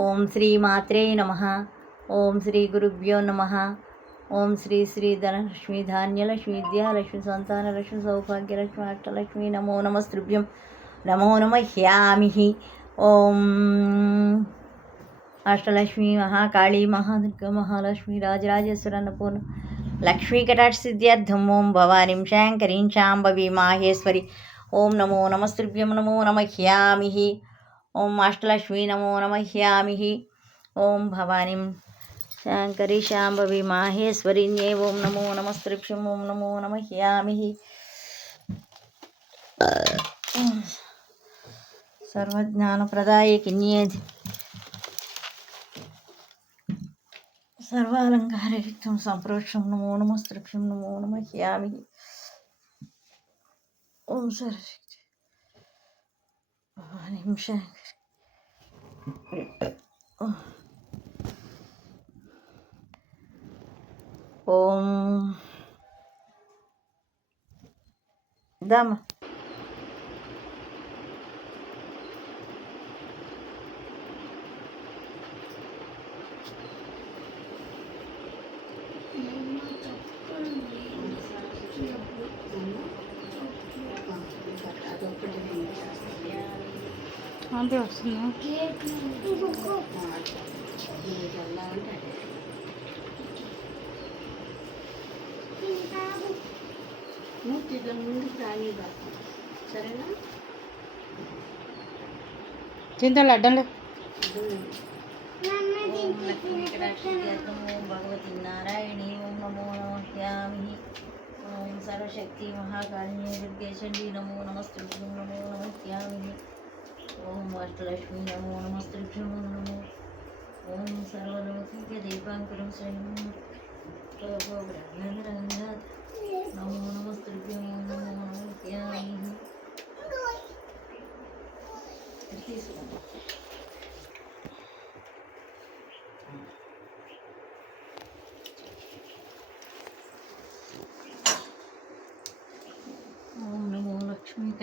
ఓం శ్రీ మాత్రే నమ ఓం శ్రీ గురుభ్యో నమ ఓం శ్రీ శ్రీ ధనలక్ష్మి ధాన్యలక్ష్మి విద్యాలక్ష్మి సంతానలక్ష్మి సౌభాగ్యలక్ష్మి అష్టలక్ష్మి నమో నమస్తృభ్యం నమో నమ హ్యామి ఓం అష్టలక్ష్మి మహాకాళీ మహాదుర్గ మహాలక్ష్మి రాజరాజేశ్వర అన్నపూర్ణ లక్ష్మీ కటాక్ష సిద్ధ్యర్థం ఓం భవానీం శాంకరీం శాంభవి మాహేశ్వరి ఓం నమో నమస్తృభ్యం నమో నమ హ్యామి ओम अष्टलक्ष्मी नमो नम नमह्यामिहि ॐ भवानीं शङ्करी शाम्भवी माहेश्वरिण्ये ॐ नमो नमस्त्रिक्षिं ॐ नमो नम श्यामी सर्वज्ञान प्रदाय कि सर्वालङ्कारयुक्तं संप्रोक्ष नमो नम नमस्त्रिक्षं नमो नमह्यामिहि ॐ सर्वशक्ति भवानीं शंकर Ом. Дама. అదే వస్తుందా మూర్తిగా ముందు తాగి సరేనా తింటాను అడ్డంలే ఓం లక్ష్మీ భగవతి నారాయణి ఓం నమో నమస్యామి ఓం సర్వశక్తి మహాకాళి దుర్గేశండి నమో నమస్తు నమో నమస్యామి ఓం అష్టలక్ష్మి నమో నమస్తృభ్యం నమో ఓం సర్వలౌకిక దీపాంకురం శ్రీం బ్రహ్మరంగాత్ నమో నమస్తృభ్యం నమో నమస్యామి తీసుకోండి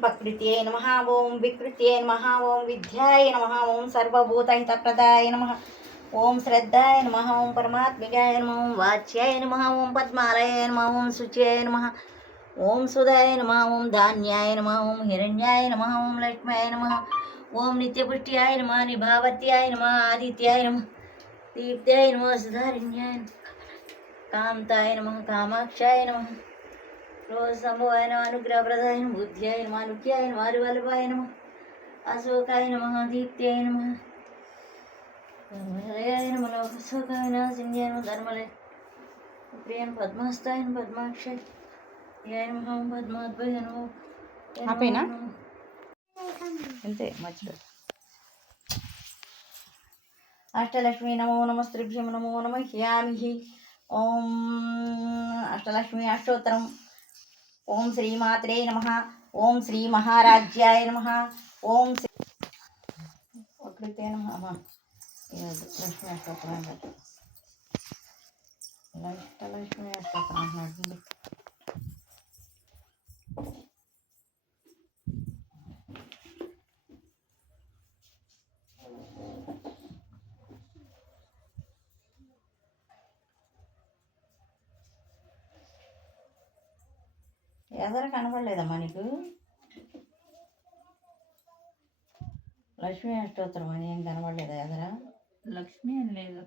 पकृत्यै नम ओं विकृत नम ओं विद्याय नम ओं सर्वभूतहितप्रदाय नम ओं श्रद्धाय नम ओं परमात्मिकाय नम ओं वाच्याय नम ओं पद्मालय नम ओं शुच्याय नम ओं सुधाय नम ओं धान्याय नम ओं हिण्याय नम ओं लक्ष्म्याय नम ओं नित्यपुष्टियाय नम निभावत्याय नम आदित्याय नम दीप्त्याय नम सुधारिण्याय कामताय नम कामाक्षाय नम కామాక్షాయ నమ రోజంభవాయ నమ అనుగ్రహప్రదాయ నమ బుద్ధ్యాయ నమ అనుఖ్యాయ నమ అరివల్లభాయ నమ అశోకాయ నమ దీప్త్యాయ నమ ధర్మలయాయ నమ లోకశోకాయ నాశిన్యాయ నమ ధర్మలయ ప్రియం పద్మాస్తాయ నమ పద్మాక్షయ యాయ నమ ఓం పద్మాద్వయ నమ ఆపేనా? అంతే మర్చిపో అష్టలక్ష్మీ నమో నమస్త్రిభ్యం నమో నమ. హ్యామి ఓం అష్టలక్ష్మి అష్టోత్తరం. ఓం శ్రీమాత్రే నమ ఓం శ్రీ మహారాజ్యాయ నమ ఓం శ్రీ ప్రకృతే నమ లక్ష్మీ అష్టోత్తరం అంటారు. అష్టలక్ష్మి అష్టోత్తరం ఎదర కనబడలేదమ్మా నీకు? లక్ష్మీ అష్టోత్తరం అని ఏం కనబడలేదా ఎదర? లక్ష్మి అని లేదు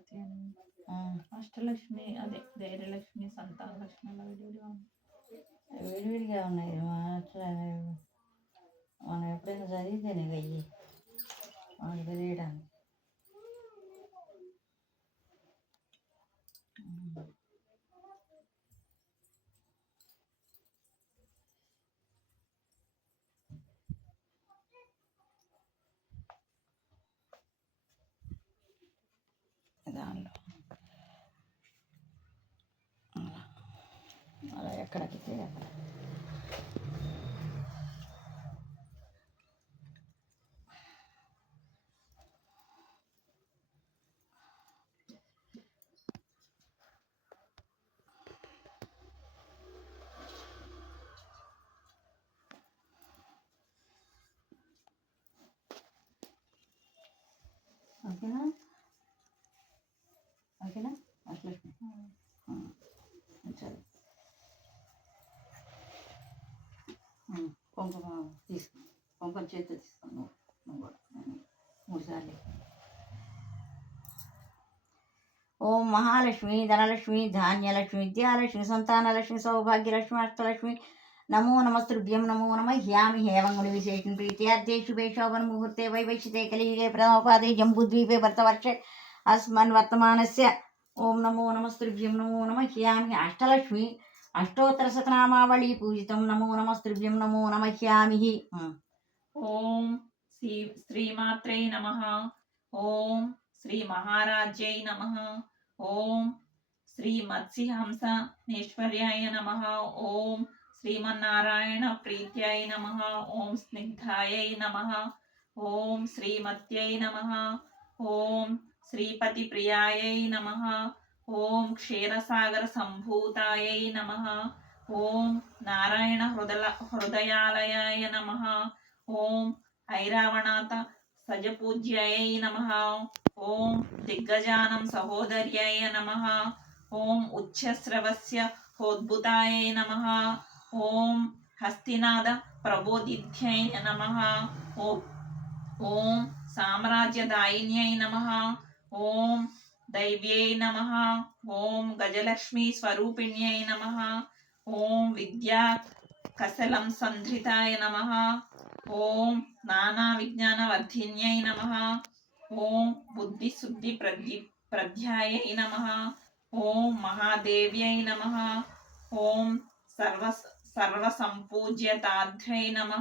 అష్టలక్ష్మి అదే ధైర్యలక్ష్మి సంతాన లక్ష్మి అలా విడివిడిగా ఉన్నాయి. విడివిడిగా ఉన్నాయి. అట్లా మనం ఎప్పుడైనా చదివితేనే అయ్యి మనకు తెలియడానికి. から来てやから。కుంకుమ తీసుకో కుంకుమ చేతితో తీసుకో నువ్వు నువ్వు కూడా ఉమ్, మూడు సార్లు ఓం మహాలక్ష్మి ధనలక్ష్మి ధాన్యలక్ష్మి విద్యాలక్ష్మి సంతానలక్ష్మి సౌభాగ్యలక్ష్మి అష్టలక్ష్మి నమో నమస్తృభ్యం నమో నమ హ్యామి హేవంగుడి విశేషం ప్రీత్యార్థే శుభే శోభన ముహూర్తే వైవైశితే కలియుగే ప్రథమపాదే జంబుద్వీపే భర్తవర్షే అస్మన్ వర్తమానస్య ఓం నమో నమస్తృభ్యం నమో నమ హ్యామి అష్టలక్ష్మి అష్టోత్తర శతనామావళి పూజితం నమో నమస్తృభ్యం నమో నమ హ్యామి ఓం శ్రీ శ్రీమాత్రే నమ ఓం శ్రీ మహారాజ్యై నమ ఓం శ్రీ మత్స్యహంస నేశ్వర్యాయ నమ ఓం శ్రీమన్నారాయణ ప్రీత్యై నమ ఓం స్నిగ్ధాయై నమ ఓం శ్రీమత్యై నమ ఓం శ్రీపతి ప్రియాయై నమ ఓం క్షీరసాగర సంభూతాయై నమ. ఓం నారాయణ హృదల హృదయాలయాయ నమ. ఓం ఐరావణాత సజపూజ్యాయై నమ. ఓం దిగ్గజానం సహోదర్యాయ నమ. ఓం ఉచ్చస్రవస్య హోద్భుతాయై నమ. ఓం హస్తినాద ప్రబోధిధ్యై నమ. ఓం ఓం సామ్రాజ్యదాయిన్యై నమ. ఓం दैव्यै नमः। ॐ गजलक्ष्मीस्वरूपिण्यै नम। ॐ विद्या ओं सन्धिताय नमः। ॐ नानाविज्ञानवर्धिन्यै नमः। ॐ बुद्धिशुद्धिप्रद्यि प्रध्यायै नमः। ॐ महादेव्यै नमः। ॐ सर्व सर्वसम्पूज्यताध्र्यै नम।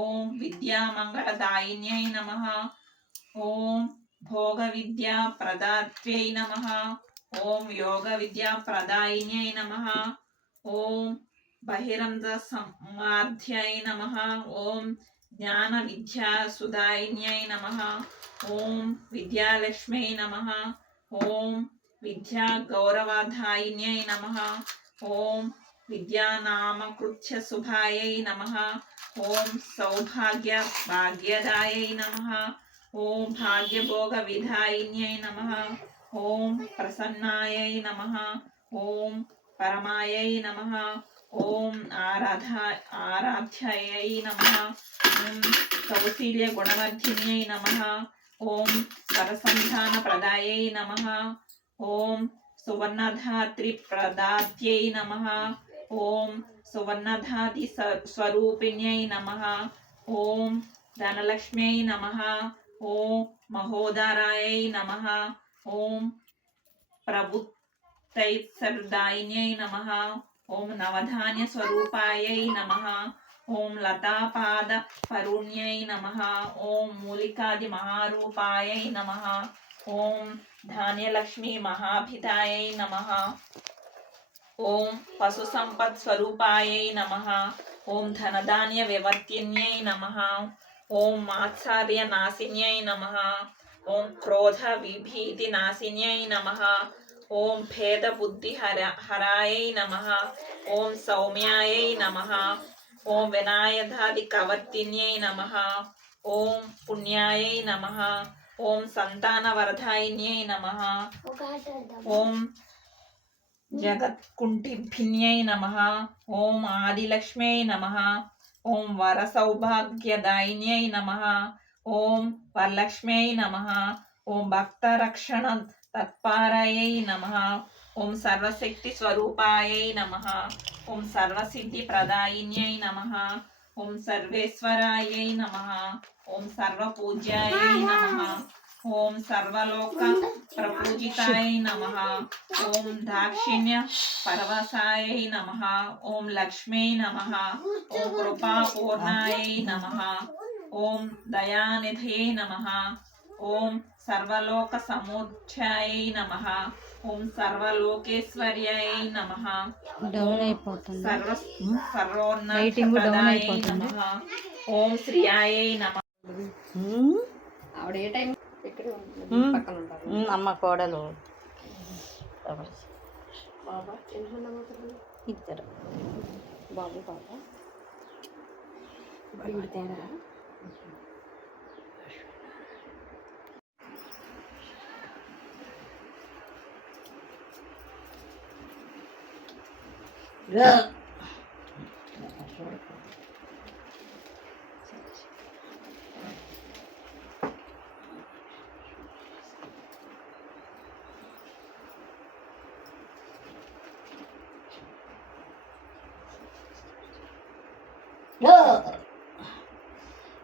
ओं विद्यामङ्गलदायिन्यै नम। ॐ भोग विद्या प्रदात्रे नमः। ॐ योगविद्याप्रदायिन्यै नमः। ॐ समाध्याय नमः। ॐ ज्ञानविद्यासुदायिन्यै नमः। ॐ विद्यालक्ष्म्यै नमः। ॐ विद्यागौरवाधायिन्यै नमः। ॐ विद्यानामकृत्यशुभायै नमः। ओम सौभाग्य भाग्यदाये नमः। ओम भाग्य भोग भाग्यभोगविधायिन्यै नमः। ओम प्रसन्नायै नमः। ओम परमायै नमः। ओम आराधा, आराध्यायै नमः। ॐ कौशील्यगुणवर्धिन्यै नमः। ॐ परसन्धानप्रदायै नमः। ॐ सुवर्णधात्रिप्रदात्यै नमः। ओम सुवर्णधाति स्वरूपिण्यै नमः। ओम धनलक्ष्म्यै नमः। ఓం కౌశీల్య గుణవర్ధిన్యై నమ ఓం పరసంధాన ప్రదాయై నమ ఓం సువర్ణధాత్రి ప్రదాత్యై నమ ఓం సువర్ణధాతి స- స్వరూపిణ్యై నమ ఓం ధనలక్ష్మ్యై నమ ఓం మహోదరాయై నమ ఓం ప్రభుత్తైత్సర్దాయిన్యై నమ ఓం నవధాన్య స్వరూపాయై నమ ఓం లతాపాద పరుణ్యై నమ ఓం మూలికాది మహారూపాయై నమ ఓం ధాన్యలక్ష్మీ మహాభితాయై నమ ఓం పశు సంపత్ స్వరూపాయై నమ ఓం ధనధాన్య వివర్తిన్యై నమ ఓం మాత్సార్య నాశిన్యై నమ ఓం క్రోధ విభీతి నాశిన్యై నమ ఓం భేద బుద్ధి హర హరాయై నమ ఓం సౌమ్యాయై నమ ఓం వినాయధాది కవర్తిన్యై నమ ఓం పుణ్యాయై నమ ఓం సంతానవరదాయిన్యై నమ ఓం జగత్కుంఠిభిన్యై నమ ఓం ఆదిలక్ష్మ్యై నమ ఓం వరసౌభాగ్యదాయిన్యై నమ ఓం వరలక్ష్మ్యై నమ ఓం భక్తరక్షణ తత్పారయై నమ ఓం సర్వశక్తి స్వరూపాయై నమ ఓం సర్వసిద్ధి ప్రదాయిన్యై నమ ఓం సర్వేశ్వరాయై నమ ఓం సర్వపూజ్యాయై నమ ఓం సర్వలోక ప్రపూజితాయ నమ ఓం దాక్షిణ్య పరవశాయ నమ ఓం లక్ష్మీ నమ ఓం కృపాపూర్ణాయ నమ ఓం దయానిధే నమ ఓం సర్వలోక సముచ్చాయ నమ ఓం సర్వలోకేశ్వర్యాయ నమ డౌన్ అయిపోతుంది సర్వ Lighting down సర్వోన్నతాయ అయిపోతుంది. నమ ఓం శ్రియాయ నమ ఉమ్, ఆవిడ ఏ టైం అమ్మ కోడలు. ఇద్దరు. బాబు బాబా. Yeah.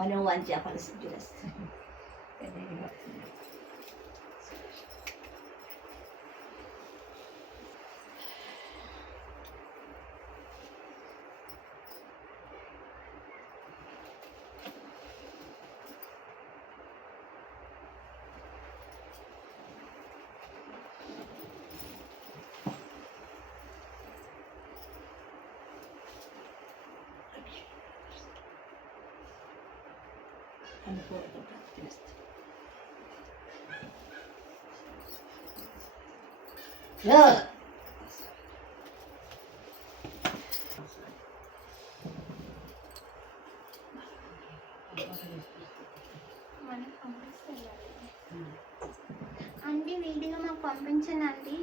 One on one para sa Diyos. అని కోరుకుంటూ చేస్తాను అండి వీడియో మాకు పంపించండి.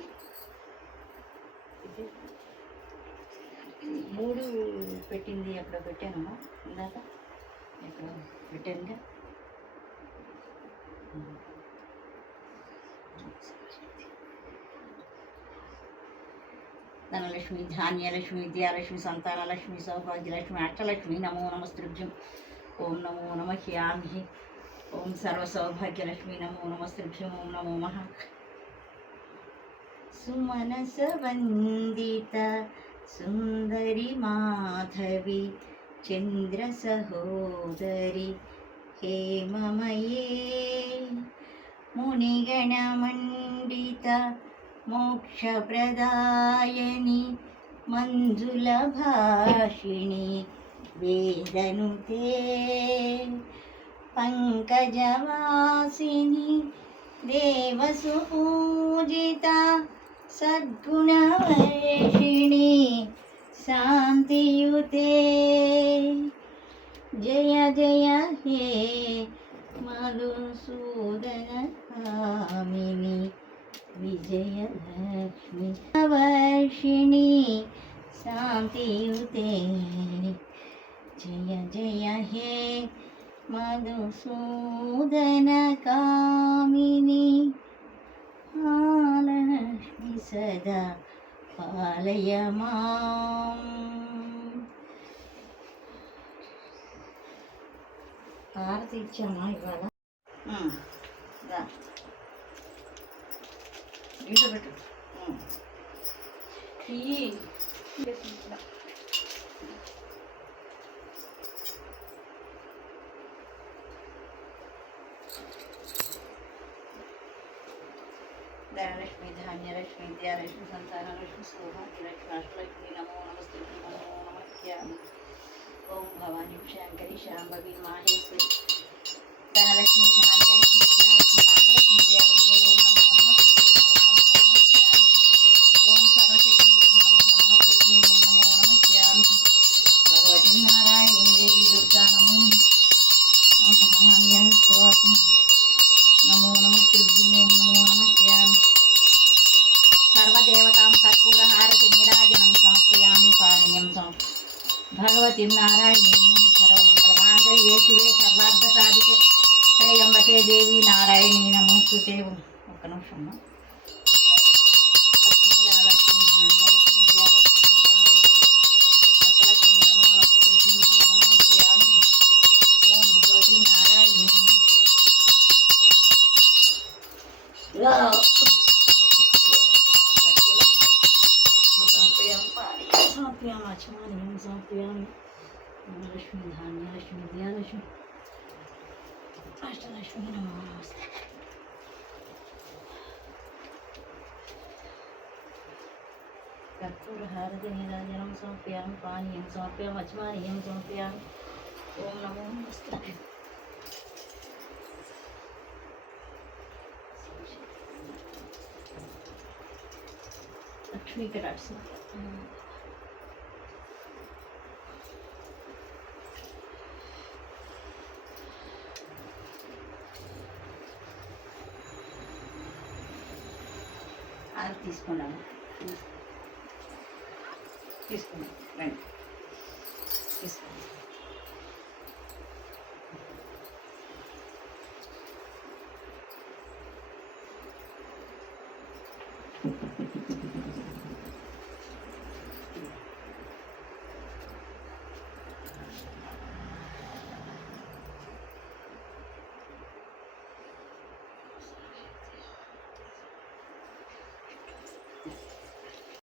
మూడు పెట్టింది ఎక్కడ పెట్టాను. ఇందాక ఎక్కడ పెట్టాను ధనలక్ష్మి ధాన్యలక్ష్మి విద్యాలక్ష్మి సంతానలక్ష్మి సౌభాగ్యలక్ష్మి అష్టలక్ష్మి నమో నమస్తృభ్యం ఓం నమో నమ హ్యామి ఓం సర్వసౌభాగ్యలక్ష్మి నమో నమస్తృభ్యం ఓం నమో మహా సుమనస వందిత సుందరి మాధవి చంద్ర సహోదరి హేమమయే మునిగణమండిత మోక్షప్రదాయని మంజుల భాషిణి వేదనుతే పంకజవాసిని జయ జయ హే మధుసూదన కామిని విజయలక్ష్మి వర్షిణి శాంతియుతే జయ జయ హే మధుసూదన కామిని మహాలక్ష్మి సదా పాలయ మాం హారతి ఇచ్చామా ఇవాళ? పెట్టు. ఈ संभवी माँ है इसे धनलक्ष्मी धान्य దేవి నారాయణి నమోస్తుతే ఒక్క నిమిషం కర్పూరహారతి నీరాజనం సమర్పయామి పానీయం సమర్పయామి అజ్మానీయం సమర్పయామి ఓం నమో నమస్తే లక్ష్మీ కటాక్ష ఆరు తీసుకున్నాము తీసుకుందాం. రండి. తీసుకోండి